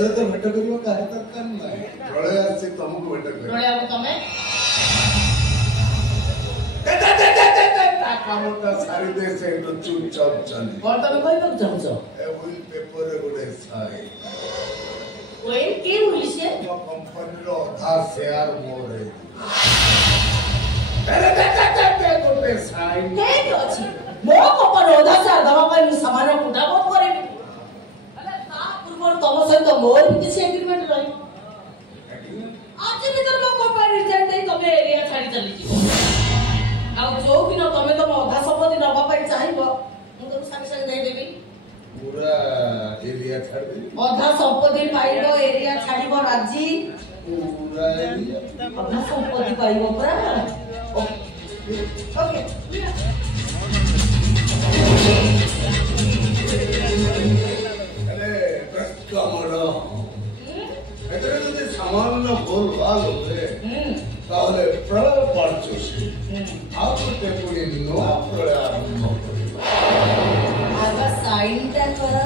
सहित भेट करियो काहे दरकार नाही प्रलय आसी तुमको भेट कर प्रलय अब तमे कामटा सारी दे से तो चुपचाप चले और तमे कोई न चाहछ ए ओई पेपर रे गोटे साई ओए के होई से कंपनी रो आधा शेयर मोर रे अरे गोटे साई के अछि मो कंपनी आधा शेयर दवा ପାଇଁ ମୁଁ ସମାନ କୁଟା ମତ କରିବି अरे ता पूर्व तम सहित मोर किसी एग्रीमेंट रही आज भीतर मो कंपनी रिजाइन दे तमे एरिया छाड़ी चली जी आ जो कि न तमे तम आधा संपत्ति नबा ପାଇଁ चाहिबो ମୁଁ तो संग संग दे देबी पूरा एरिया छाड़ दे आधा संपत्ति पाइबो एरिया छाड़ीबो राजी पूरा एरिया आधा संपत्ति पाइबो परा ओके अरे कष्ट मोड़ा এটারে যদি সামান্য ভুল ভাল হবে তাহলে প্রলয় পারছসি আর তো পুরি নয়া প্রলয় আরম্ভ করিবা আগে সাইনটা করো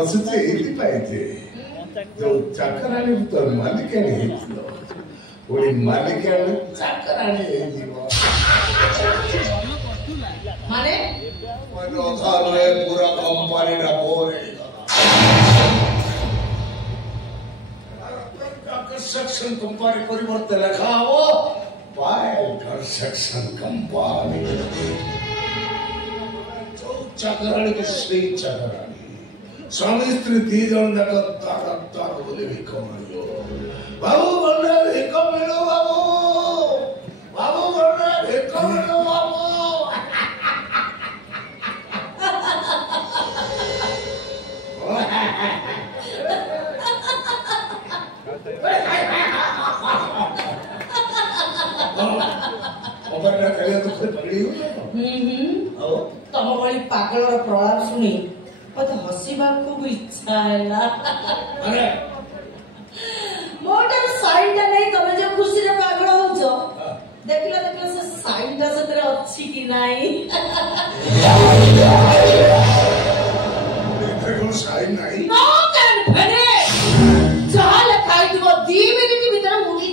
हसुचे एती पाहिजे जो चाकराणी तो मालिकाने हेतलो ओडी मालिकाने चाकराणी हेतलो माने मनो थाले पूरा कंपनी रा बोरे कंस्ट्रक्शन कंपनी परिवर्तन लखावो बाय कंस्ट्रक्शन कंपनी जो चाकराणी के श्री चाकराणी स्वामी स्त्री दी जन जाक तार बोले भिख मारियो बाबू बन्ना भिख मिलो बाबू बाबू बन्ना भिख मिलो बाबू ओबरना कलिया तो खुद पकड़ी हो आओ तम बड़ी पागल और प्रलाप सुनी मत हसीबाको इच्छा हैला अरे मोटर साइनटा नहीं तमे जो खुशी रे पागल हो जो देखला से साइनटा सतरे अच्छी कि नहीं देखो साइन नहीं नो कैन फरे जहां लिखाई तो 2 मिनिट भीतर मुड़ी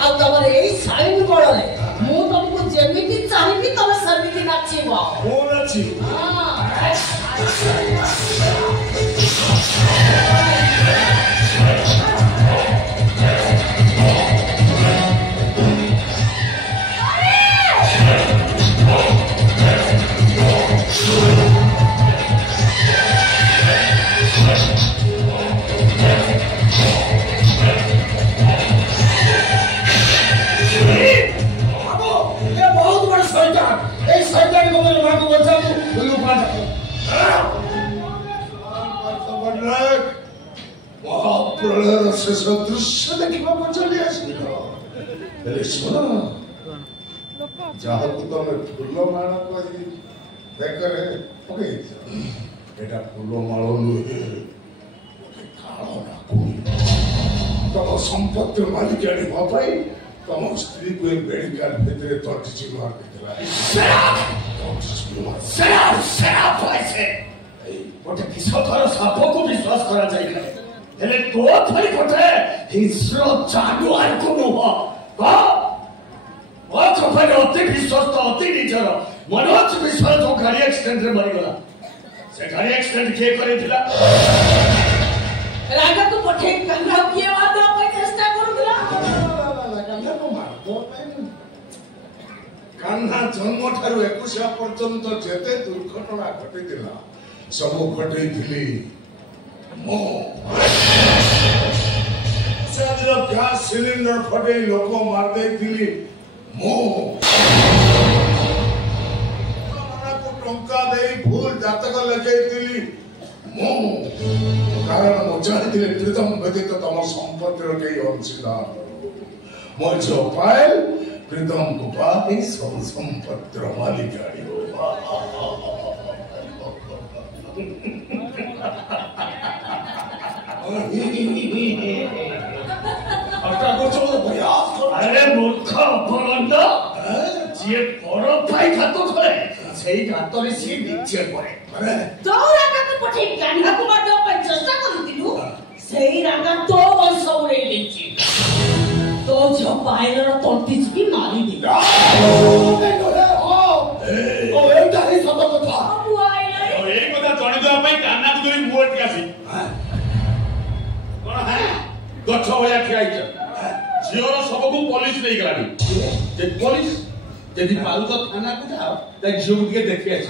आ तमरे एई साइन पड़ले मु तुमको जेमिति चाहिबी तमे सर्विति नाचिबो हो नाची हां महाप्रलयर से सदृश्य देखा चली आसिल शुण जहाँ को तुम फूल माल कही बेकरे पकई एटा फूल माल नुहे तुम संपत्ति मालिक आनी तुम स्त्री को मेडिकल भितर तटी गोटे विषधर साप को विश्वास करा जाए हेले तो थई गोटे हिंस्र जानुआर को नुह कंपनी अति विश्वस्त अति निजर मनोज विश्वास जो गाड़ी एक्सीडेंट रे मरी गला ସେଠାରେ ଆକ୍ସିଡେଣ୍ଟ କିଏ କରିଥିଲା? ରାଜାକୁ ପଠେଇ କାହ୍ନା କିଏ ମାରିଦେବା ପାଇଁ ଚେଷ୍ଟା କରୁଥିଲା? କାହ୍ନା ଜନ୍ମ ଠାରୁ 21 ପର୍ଯ୍ୟନ୍ତ ଯେତେ ଦୁର୍ଘଟଣା ଘଟିଥିଲା ସବୁ ଘଟେଇଥିଲି ମୁଁ। ସେଦିନ ଗ୍ୟାସ ସିଲିଣ୍ଡର ଫଟେଇ ଲୋକ ମାରିଦେଇଥିଲି ମୁଁ। ଟଙ୍କା ଦେଇ ଭୁଲ ଜାତକ ଲେଖେଇଥିଲି ମୁଁ। କାରଣ ମୁଁ ଜାଣିଥିଲି ପ୍ରୀତମ ବ୍ୟତୀତ ତମ ସମ୍ପତ୍ତିର କେହି ଅଂଶୀଦାର। ମୋ ଝିଅ ପାଏଲ ପ୍ରୀତମକୁ ପାଇ ସବୁ ସମ୍ପତ୍ତିର ମାଲିକ ଆଣିବ। আরে মূর্খ অপরন্ত, যে বড় ভাই ঘাত করে সেই ঘাতরে সে নিচে পড়ে। ତୋ ରାଜାକୁ ପଠେଇ କାହ୍ନାକୁ ମାରିଦେବା ପାଇଁ ଚେଷ୍ଟା କରିଥିଲୁ, ସେଇ ରାଜା ତୋ ବଂଶ ଉଡେଇ ଦେଇଛି। ତୋ ଝିଅ ପାଏଲର ତଣ୍ଟି ଚିପି ମାରିଦେଲି। ଏଇଟା ହିଁ ସତ କଥା। এই কথা জଣାଇଦେବା ପାଇଁ କାହ୍ନାକୁ ଧରି ମୁଁ ଏଠିକି ଆସି କଣ ଗଛ ଭଳିଆ ଠିଆ ହେଇଛ। ଝିଅର ଶବକୁ ପୋଲିସ ନେଇଗଲାଣି। ଯେ ପୋଲିସ ଯଦି ପାରୁଛ ଥାନାକୁ ଯାଅ, ଝିଅକୁ ଟିକେ ଦେଖି ଆସ।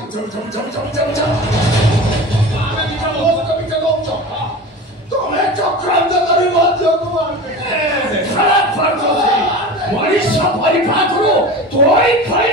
ତମେ ଚକ୍ରାନ୍ତ କରି ମୋ ଝିଅକୁ ମଣିଷ ପରିପାଖରୁ ତୋଇ ଖାଇ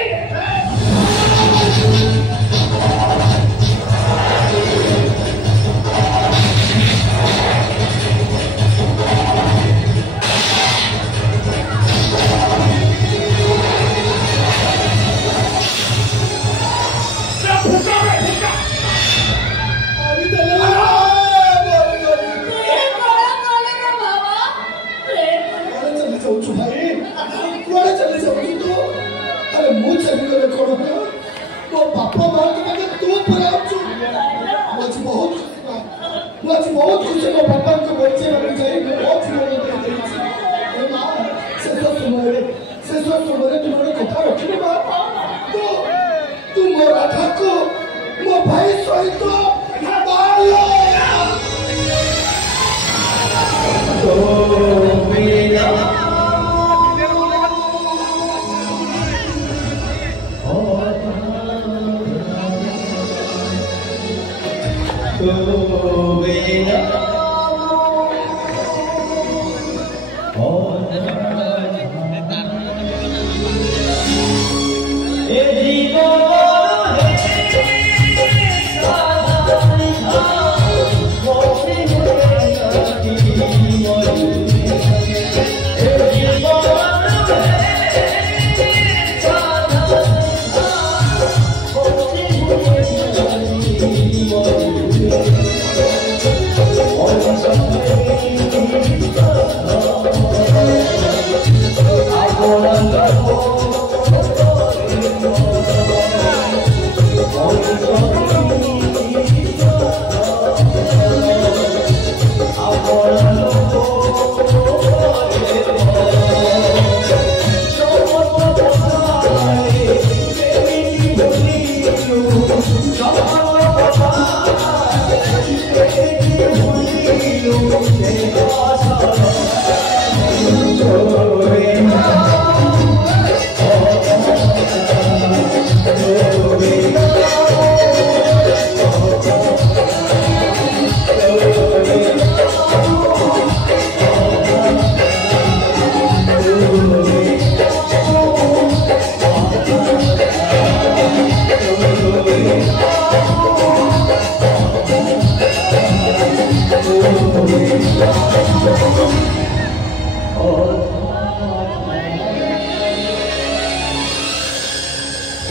बहुत खुशी को बापा को बच्चे बन जाए बहुत से तो तुम्हारे तुम्हारे कथा रखिबे बापा तो तू मोरा ठाको मो भाई सहित बालो तो मेरा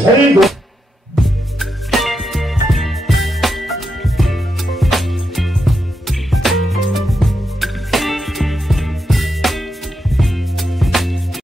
Very good.